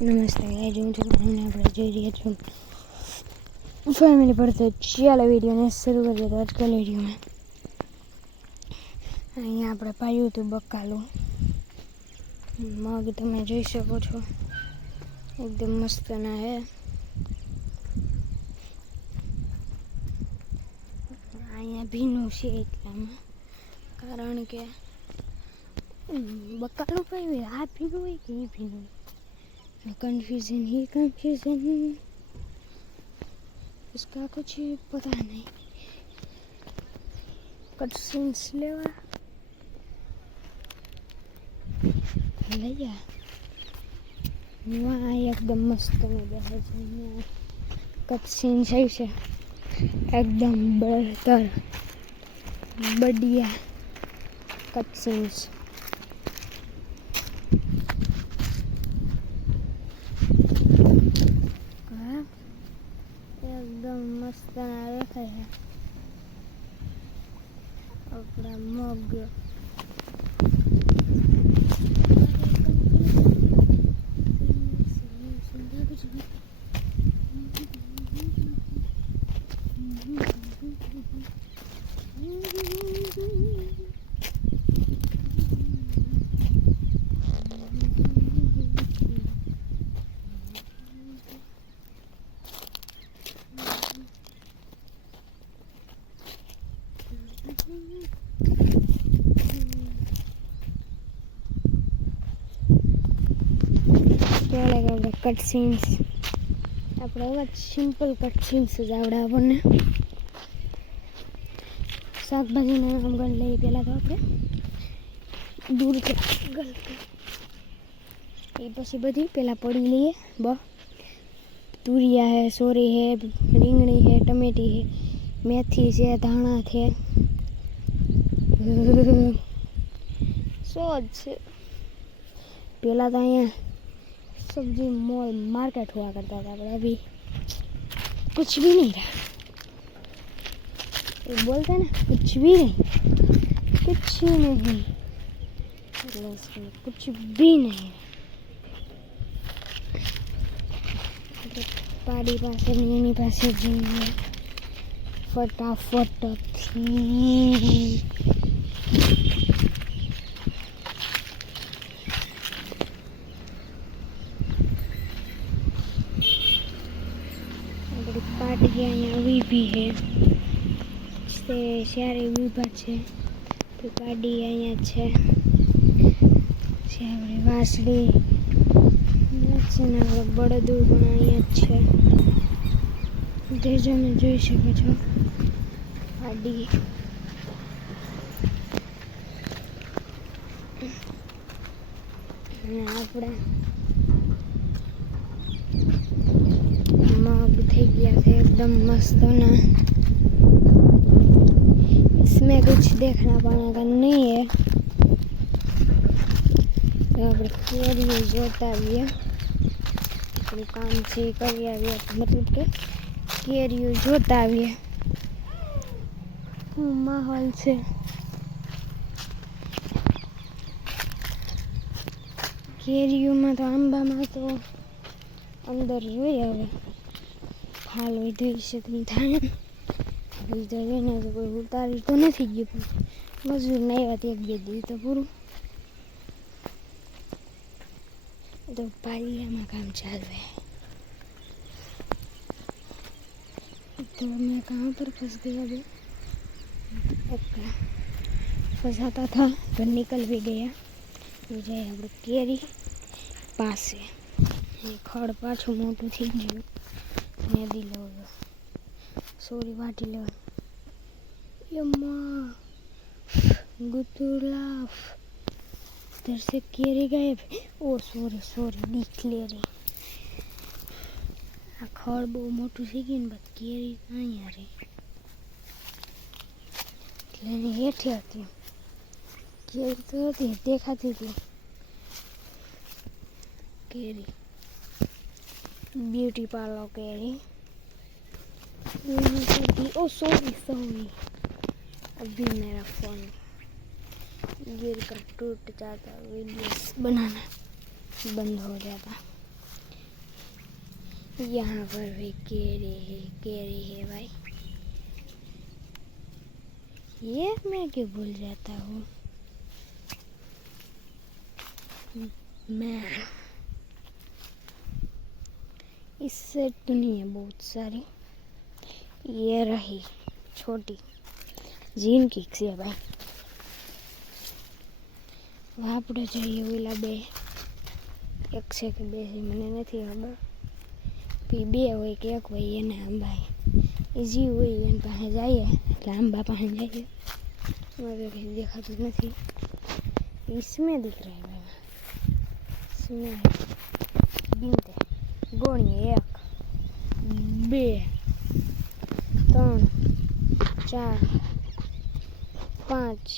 नमस्ते गाइस, હું છું અને આપણે જોઈ રહ્યા છો ફેમિલી પર। તો ચાલો વિડીયોને શરૂ કરીએ। તો આજકાલ વિડીયોમાં અહીંયા આપણે પાયું હતું બકાલું મગ, તમે જોઈ શકો છો એકદમ મસ્તના હે। અહીંયા ભીનું છે એટલામાં, કારણ કે બકાલું પાયું આ ભીનું હોય કે એ ભીનું હોય, कंफ्यूजन ही कंफ्यूजन, इसका कुछ पता नहीं। कट सीन्स लेवा भैया वहाँ एकदम मस्त में बैठे कट सीन्स है एकदम बेहतर बढ़िया कट सीन्स। एकदम मस्त रेखा है अपना मग। कट सीन्स अपने सिंपल कट सीन्स ज आवड़े आपने। शाकभाजी नाम गण लीए पहला तो आप दूर गलते ये पी बधी पहला पड़ी लीए ब तुरिया है, सोरी है, રીંગણી है, टमेटी है, मेथी है, धाणा थे, सोज पहला तो अँ सब्जी मॉल मार्केट हुआ करता था, पर अभी कुछ भी नहीं रहा। ये बोलते हैं ना कुछ भी नहीं, कुछ नहीं, कुछ भी नहीं। पाड़ी पासे एनी पासे जाइए फटाफट थी। पार्टी अँ वीभी है सारे वीभा है तो पार्टी अँ वासड़ी बड़दू अँ तेजो में जोई सको छो पार्टी। अपने मग थे गया थे एकदम मस्त ना, इसमें कुछ देखना पाने का नहीं है। तो आप केरियो जोता भी है काम से कर मतलब के केरियो जोता भी है माहौल से। केरियो में तो आंबा में तो अंदर जोई हवे फाल वधी सकती थाने ने तो कोई उतारी तो नहीं गई, पर मजूर नहीं आती एक बे दी तो पूरू तो पालिया में काम चालू है। तो मैं कहाँ पर फंस गया अभी, फंसाता था तो निकल भी गया। मुझे अब केरी पास है खड़ पाछू मोटू थी गयु मेदी लो सोरी वाटी लो यम्मा गुतुलाफ इधर से केरी गए। ओ सॉरी सॉरी निकले रही आ खड़ बहु मोटू थी गई ने केरी अँ रही એટલે हेठे હતી केरी तो थी देखाती थी केरी ब्यूटी पार्लर केरी। ओ सॉरी सॉरी अभी मेरा फोन गिर कर टूट जाता, वीडियोस बनाना बंद हो जाता। यहाँ पर भी केरी है भाई। ये मैं क्यों भूल जाता हूँ मैं। इससे तो नहीं है बहुत सारी, ये रही छोटी जीन की है भाई। વાપડો જોઈએ ઓલા બે, એક છે કે બે છે મને નથી ખબર, પછી બે હોય કે એક હોય એને આંબા ઇઝી હોય એની પાસે જઈએ એટલે આંબા પાસે જઈએ। मुझे कहीं देखा तो नहीं, इसमें दिख रहा है भाई, इसमें गिनते गोणी 1 2 3 4 5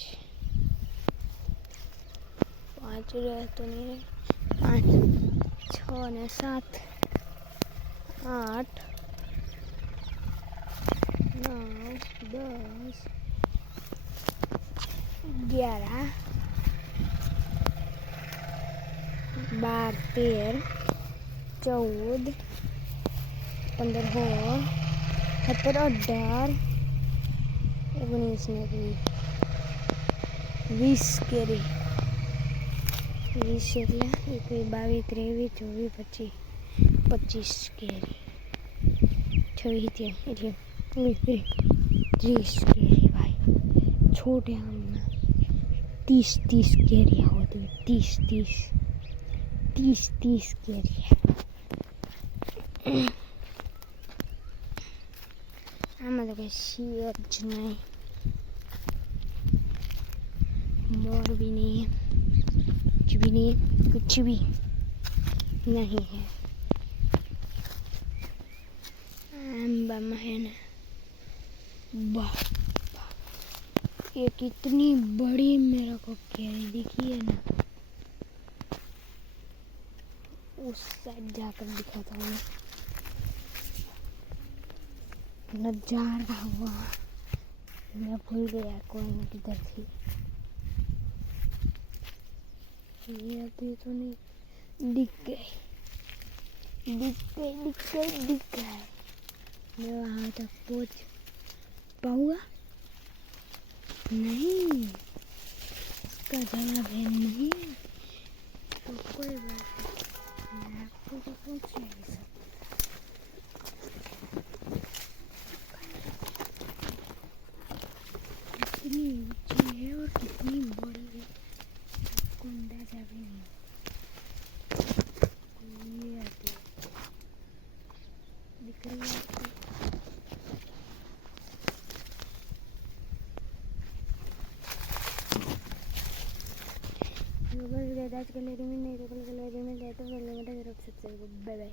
5 रहे तो नहीं, 5 6 ने 7 8 9 10 11 12 13 14 15 16 17 18 19 20 કેરી, 20 એટલે 21 22 23 24 25 25 કેરી, 26 એટલે 30 કેરી भाई। छोटे आम में 30 केरिया होती है, 30 केरिया। आम तो कोई शेर नहीं, मोर भी नहीं है, कुछ भी नहीं है। आंबा में है ना, वाह ये कितनी बड़ी मेरे को केरी दिखी है ना, उस साइड जाकर दिखाता हूँ नजारा हुआ। मैं भूल गया कौन किधर थी, ये अभी तो नहीं दिख गई। मैं वहाँ तक पहुँच पाऊँगा नहीं, इसका जवाब है नहीं, तो कोई बात नहीं, मैं आपको तो पूछ रही हूँ। कितनी ऊंची है और कितनी बड़ी है आपको अंदाजा भी नहीं। ये आती दिख रही है आपको? आज के लिए नहीं तो कल के लिए मिल जाए तो बाय बाय।